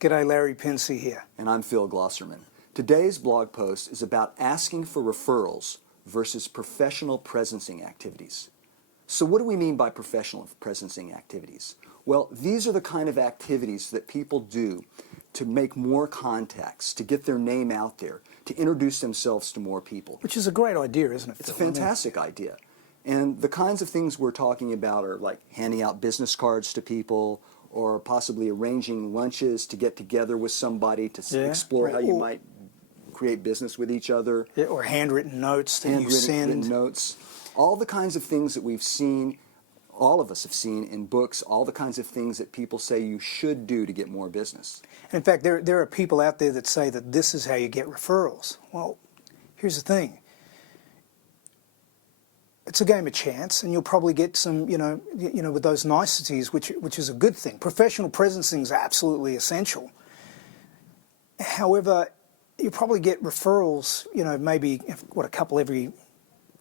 G'day, Larry Pinsey here. And I'm Phil Glosserman. Today's blog post is about asking for referrals versus professional presencing activities. So what do we mean by professional presencing activities? Well, these are the kind of activities that people do to make more contacts, to get their name out there, to introduce themselves to more people. Which is a great idea, isn't it, It's a Phil? fantastic idea. And the kinds of things we're talking about are like handing out business cards to people, or possibly arranging lunches to get together with somebody to explore how you might create business with each other. Yeah, or handwritten notes that you send. Handwritten notes. All the kinds of things that we've seen, all of us have seen in books, all the kinds of things that people say you should do to get more business. In fact, there are people out there that say that this is how you get referrals. Well, here's the thing. It's a game of chance, and you'll probably get some, with those niceties, which is a good thing. Professional presencing is absolutely essential. However, you probably get referrals, maybe a couple every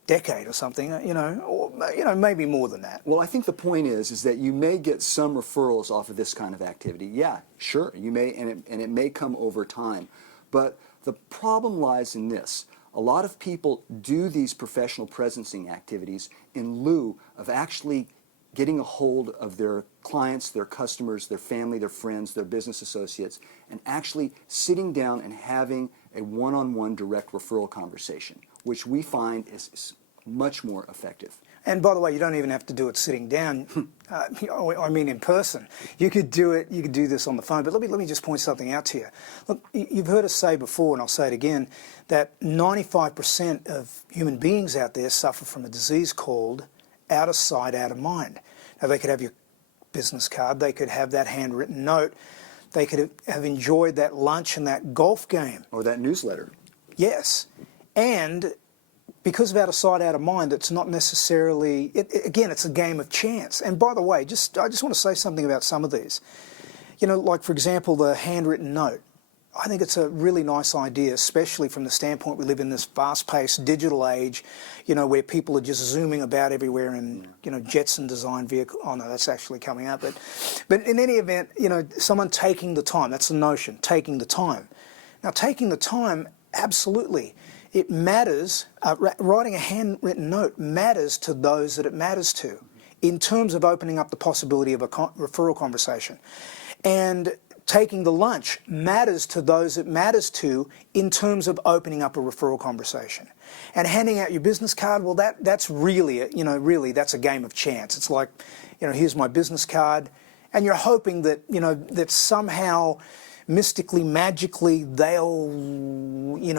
decade or something, or maybe more than that. Well, I think the point is that you may get some referrals off of this kind of activity. Yeah, sure, you may, and it may come over time. But the problem lies in this. A lot of people do these professional presencing activities in lieu of actually getting a hold of their clients, their customers, their family, their friends, their business associates, and actually sitting down and having a one-on-one direct referral conversation, which we find is much more effective. And by the way, you don't even have to do it sitting down. I mean, in person. You could do it. You could do this on the phone. But let me just point something out to you. Look, you've heard us say before, and I'll say it again, that 95% of human beings out there suffer from a disease called out of sight, out of mind. Now, they could have your business card. They could have that handwritten note. They could have enjoyed that lunch and that golf game. Or that newsletter. Yes. And because of out of sight, out of mind, it's not necessarily, again, it's a game of chance. And by the way, I just want to say something about some of these. Like, for example, the handwritten note. I think it's a really nice idea, especially from the standpoint we live in this fast-paced digital age, where people are just zooming about everywhere in, Jetson design vehicle. Oh, no, that's actually coming up. But in any event, someone taking the time, that's the notion, taking the time. Now, taking the time, absolutely. It matters, writing a handwritten note matters to those that it matters to in terms of opening up the possibility of a referral conversation. And taking the lunch matters to those it matters to in terms of opening up a referral conversation. And handing out your business card, well, that's really, really that's a game of chance. It's like, here's my business card, and you're hoping that, that somehow mystically, magically, they'll,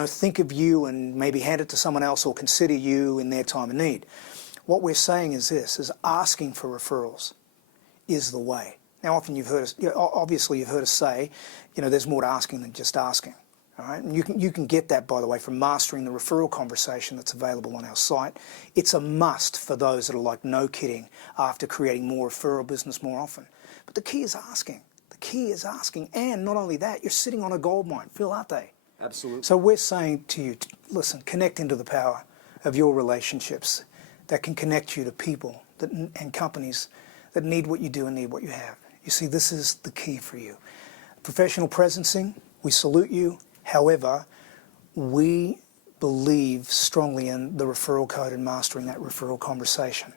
think of you and maybe hand it to someone else or consider you in their time of need. What we're saying is this, is asking for referrals is the way. Now, often obviously you've heard us say, there's more to asking than just asking. All right? And you can get that, by the way, from mastering the referral conversation that's available on our site. It's a must for those that are like, no kidding, after creating more referral business more often. But the key is asking. Key is asking, and not only that, you're sitting on a gold mine, Phil, aren't they? Absolutely. So we're saying to you, listen, connect into the power of your relationships that can connect you to people and companies that need what you do and need what you have. You see, this is the key for you. Professional presencing, we salute you. However, we believe strongly in the referral code and mastering that referral conversation.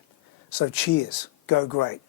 So cheers, go great.